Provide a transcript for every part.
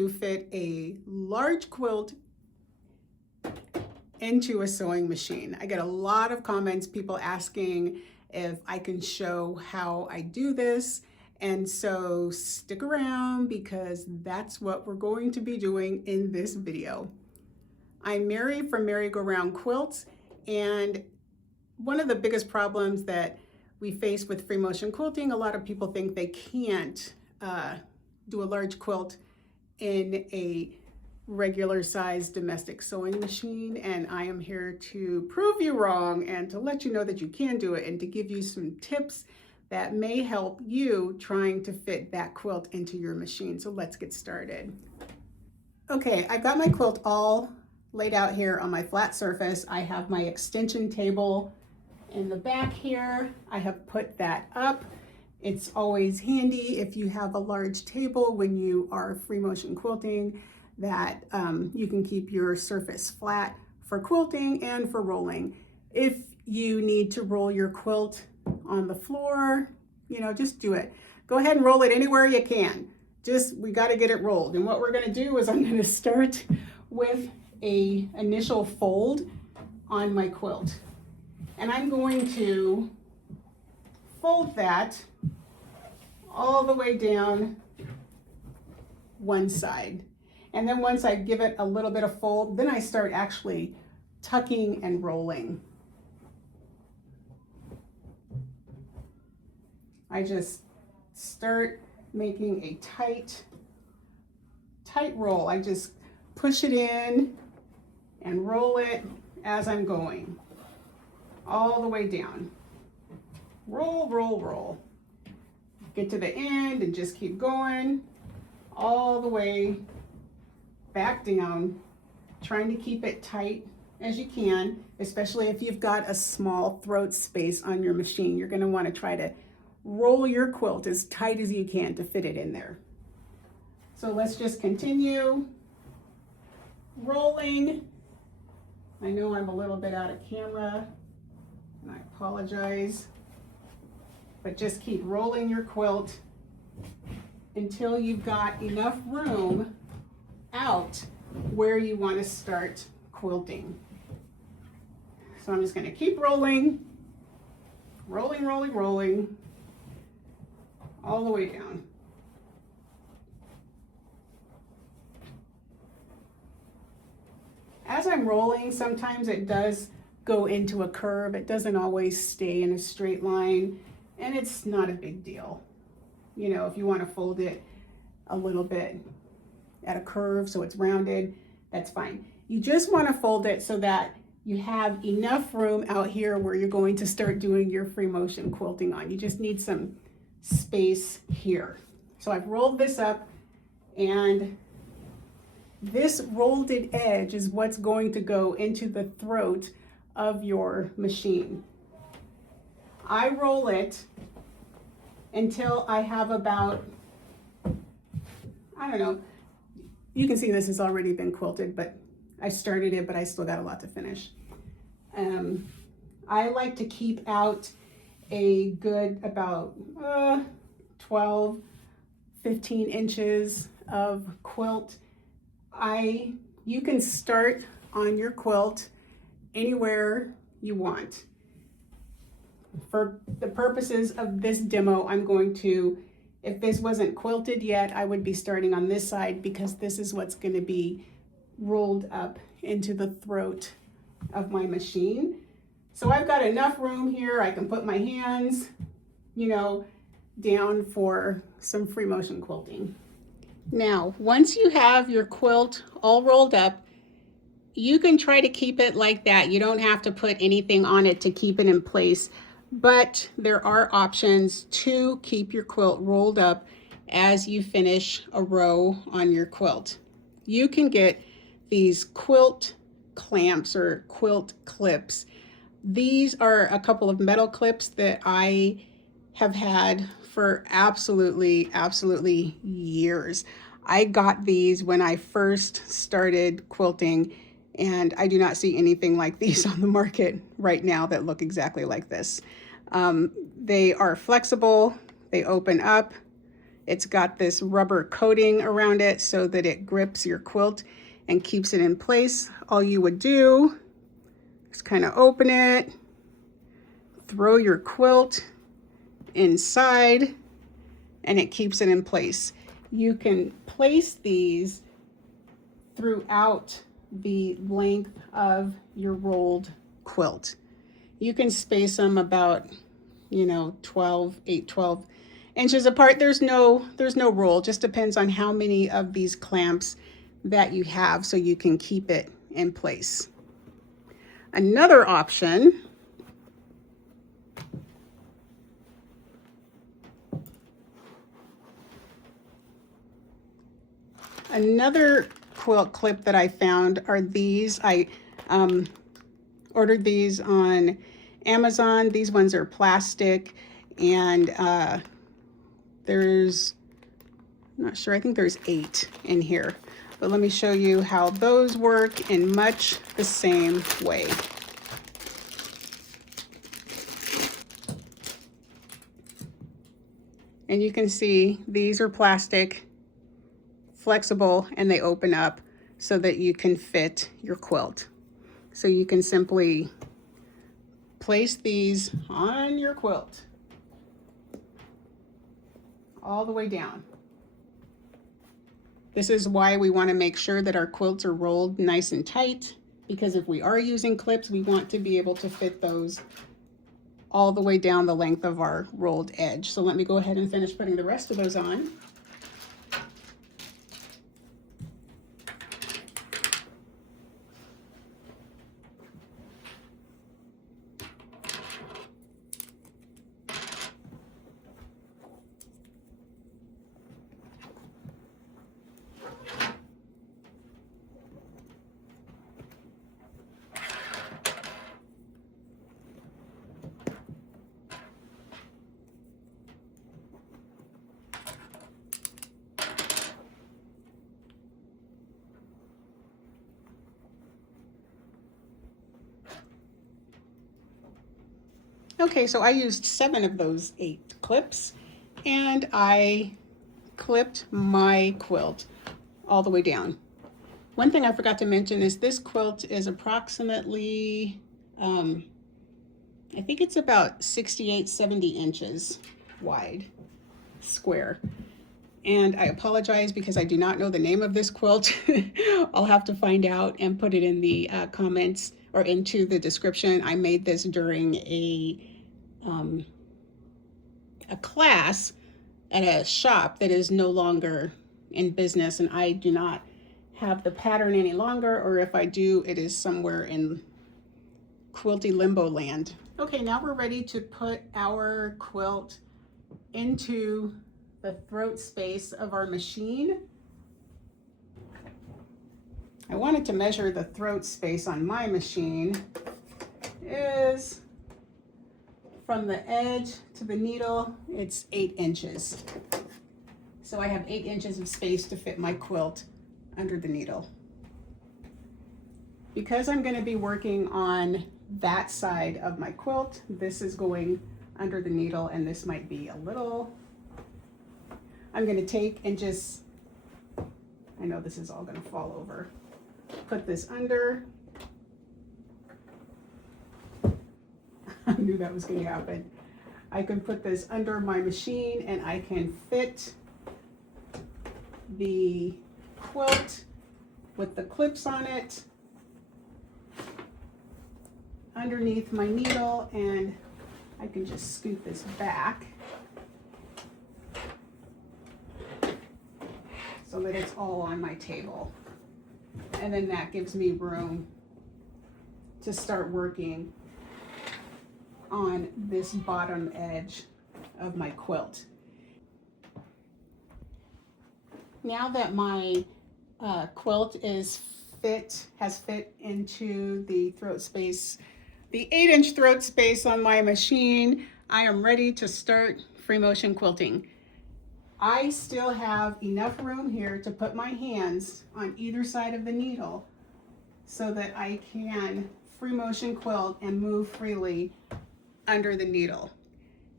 to fit a large quilt into a sewing machine. I get a lot of comments, people asking if I can show how I do this. And so stick around because that's what we're going to be doing in this video. I'm Mary from Merry Go Round Quilts, and one of the biggest problems that we face with free motion quilting, a lot of people think they can't do a large quilt in a regular sized domestic sewing machine, and I am here to prove you wrong and to let you know that you can do it and to give you some tips that may help you trying to fit that quilt into your machine. So let's get started. Okay, I've got my quilt all laid out here on my flat surface. I have my extension table in the back here. I have put that up. It's always handy if you have a large table when you are free motion quilting that you can keep your surface flat for quilting and for rolling. If you need to roll your quilt on the floor, just do it. Go ahead and roll it anywhere you can. We got to get it rolled. And what we're going to do is I'm going to start with a initial fold on my quilt. And I'm going to fold that all the way down one side. And then once I give it a little bit of fold, then I start actually tucking and rolling. I just start making a tight roll. I just push it in and roll it as I'm going, all the way down. Roll, roll, roll. Get to the end and just keep going all the way back down, trying to keep it tight as you can, especially if you've got a small throat space on your machine. You're going to want to try to roll your quilt as tight as you can to fit it in there. So let's just continue rolling. I know I'm a little bit out of camera, and I apologize, but just keep rolling your quilt until you've got enough room out where you want to start quilting. So I'm just going to keep rolling, rolling, rolling, rolling, all the way down. As I'm rolling, sometimes it does go into a curve. It doesn't always stay in a straight line, and it's not a big deal. If you want to fold it a little bit at a curve so it's rounded, that's fine. You just want to fold it so that you have enough room out here where you're going to start doing your free motion quilting on. You just need some space here. So I've rolled this up, and this rolled edge is what's going to go into the throat of your machine. I roll it until I have about, I don't know, you can see this has already been quilted, but I started it, but I still got a lot to finish. I like to keep out a good about 12, 15 inches of quilt. You can start on your quilt anywhere you want. For the purposes of this demo, I'm going to, if this wasn't quilted yet, I would be starting on this side because this is what's going to be rolled up into the throat of my machine. So I've got enough room here. I can put my hands, down for some free motion quilting. Now, once you have your quilt all rolled up, you can try to keep it like that. You don't have to put anything on it to keep it in place, but there are options to keep your quilt rolled up as you finish a row on your quilt. You can get these quilt clamps or quilt clips. These are a couple of metal clips that I have had for absolutely years. I got these when I first started quilting, and I do not see anything like these on the market right now that look exactly like this. They are flexible, they open up, It's got this rubber coating around it so that it grips your quilt and keeps it in place. All you would do is kind of open it, throw your quilt inside, and it keeps it in place. You can place these throughout the length of your rolled quilt. You can space them about, 12 inches apart. There's no rule, just depends on how many of these clamps that you have so you can keep it in place. Another option Another quilt clip that I found are these. I ordered these on Amazon. These ones are plastic, and I'm not sure, I think there's 8 in here. But let me show you how those work in much the same way. And you can see these are plastic, flexible, and they open up so that you can fit your quilt. So you can simply place these on your quilt all the way down. This is why we want to make sure that our quilts are rolled nice and tight, because if we are using clips, we want to be able to fit those all the way down the length of our rolled edge. So let me go ahead and finish putting the rest of those on. Okay, so I used 7 of those 8 clips, and I clipped my quilt all the way down. One thing I forgot to mention is this quilt is approximately, I think it's about 68, 70 inches wide, square. And I apologize because I do not know the name of this quilt. I'll have to find out and put it in the comments or into the description. I made this during a class at a shop that is no longer in business, and I do not have the pattern any longer, or if I do, it is somewhere in quilty limbo land. Okay, now we're ready to put our quilt into the throat space of our machine. I wanted to measure the throat space on my machine. Is from the edge to the needle, it's 8 inches. So I have 8 inches of space to fit my quilt under the needle. Because I'm going to be working on that side of my quilt, this is going under the needle, and this might be a little, I'm going to take and just, I know this is all going to fall over, put this under. I knew that was going to happen. I can put this under my machine, and I can fit the quilt with the clips on it underneath my needle, and I can just scoot this back so that it's all on my table. And then that gives me room to start working on this bottom edge of my quilt. Now that my quilt is has fit into the throat space, the 8-inch throat space on my machine, I am ready to start free motion quilting. I still have enough room here to put my hands on either side of the needle so that I can free motion quilt and move freely under the needle.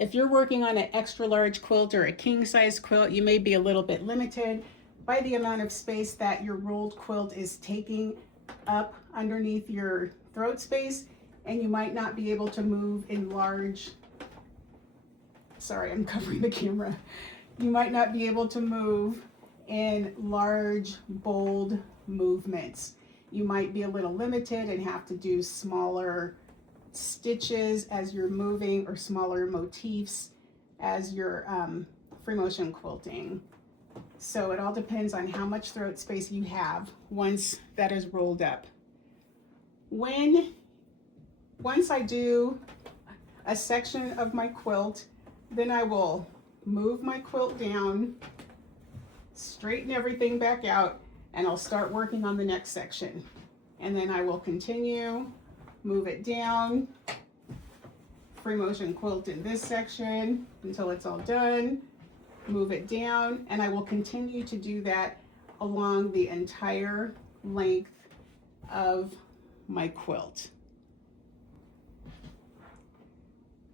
If you're working on an extra large quilt or a king size quilt, you may be a little bit limited by the amount of space that your rolled quilt is taking up underneath your throat space, and you might not be able to move in large, sorry, I'm covering the camera. You might not be able to move in large, bold movements. You might be a little limited and have to do smaller stitches as you're moving, or smaller motifs as you're free motion quilting. So it all depends on how much throat space you have once that is rolled up. Once I do a section of my quilt, then I will move my quilt down, straighten everything back out, and I'll start working on the next section. And then I will continue, move it down, free motion quilt in this section until it's all done, move it down, and I will continue to do that along the entire length of my quilt.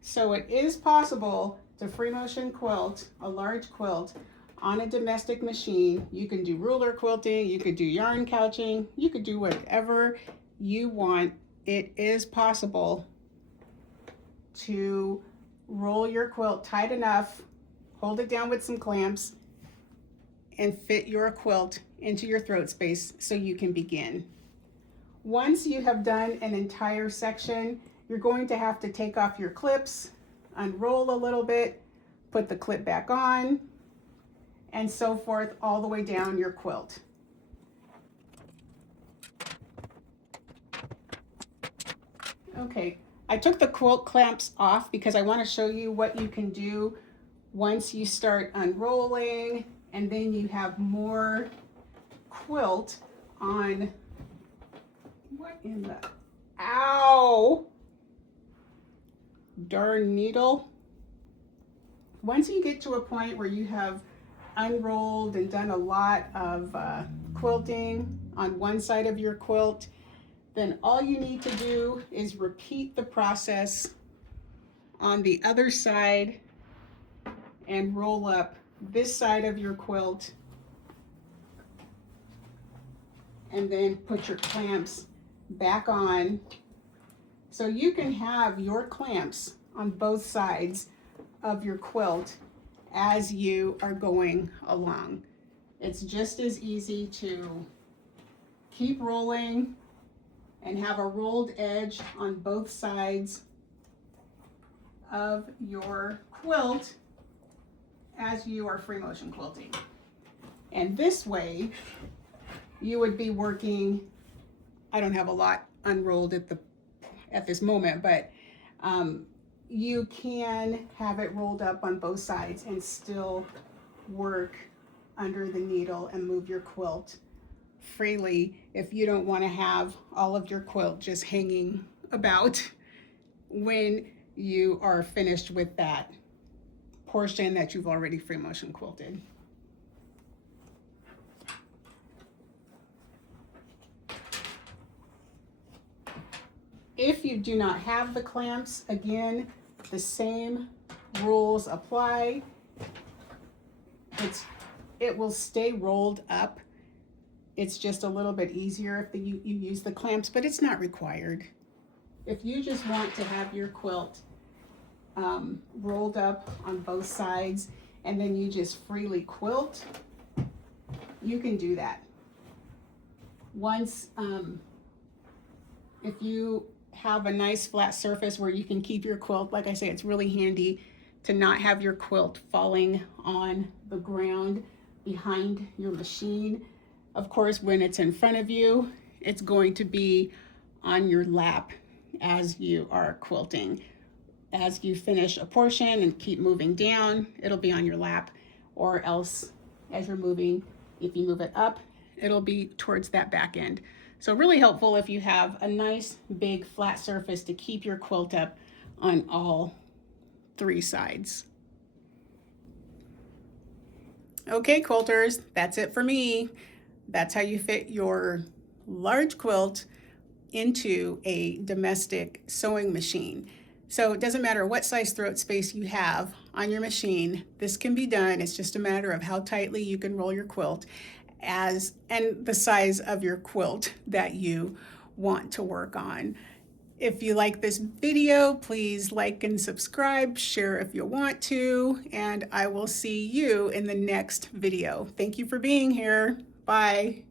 So it is possible to free motion quilt a large quilt on a domestic machine. You can do ruler quilting, you could do yarn couching, you could do whatever you want. It is possible to roll your quilt tight enough, hold it down with some clamps, and fit your quilt into your throat space so you can begin. Once you have done an entire section, you're going to have to take off your clips, unroll a little bit, put the clip back on, and so forth all the way down your quilt. Okay, I took the quilt clamps off because I want to show you what you can do once you start unrolling, and then you have more quilt on. What in the, ow, darn needle. Once you get to a point where you have unrolled and done a lot of quilting on one side of your quilt, then all you need to do is repeat the process on the other side and roll up this side of your quilt, and then put your clamps back on. So you can have your clamps on both sides of your quilt as you are going along. It's just as easy to keep rolling and have a rolled edge on both sides of your quilt as you are free motion quilting. And this way you would be working, I don't have a lot unrolled at this moment, but you can have it rolled up on both sides and still work under the needle and move your quilt freely if you don't want to have all of your quilt just hanging about when you are finished with that portion that you've already free motion quilted. If you do not have the clamps, again, the same rules apply. It will stay rolled up. It's just a little bit easier if you use the clamps, but it's not required. If you just want to have your quilt rolled up on both sides and then you just freely quilt, you can do that. Once, if you have a nice flat surface where you can keep your quilt, like I say, it's really handy to not have your quilt falling on the ground behind your machine. Of course, when it's in front of you, it's going to be on your lap as you are quilting. As you finish a portion and keep moving down, it'll be on your lap, or else as you're moving, if you move it up, it'll be towards that back end. So really helpful if you have a nice big flat surface to keep your quilt up on all three sides. Okay, quilters, that's it for me. That's how you fit your large quilt into a domestic sewing machine. So it doesn't matter what size throat space you have on your machine, this can be done. It's just a matter of how tightly you can roll your quilt and the size of your quilt that you want to work on. If you like this video, please like and subscribe, share if you want to, and I will see you in the next video. Thank you for being here. Bye.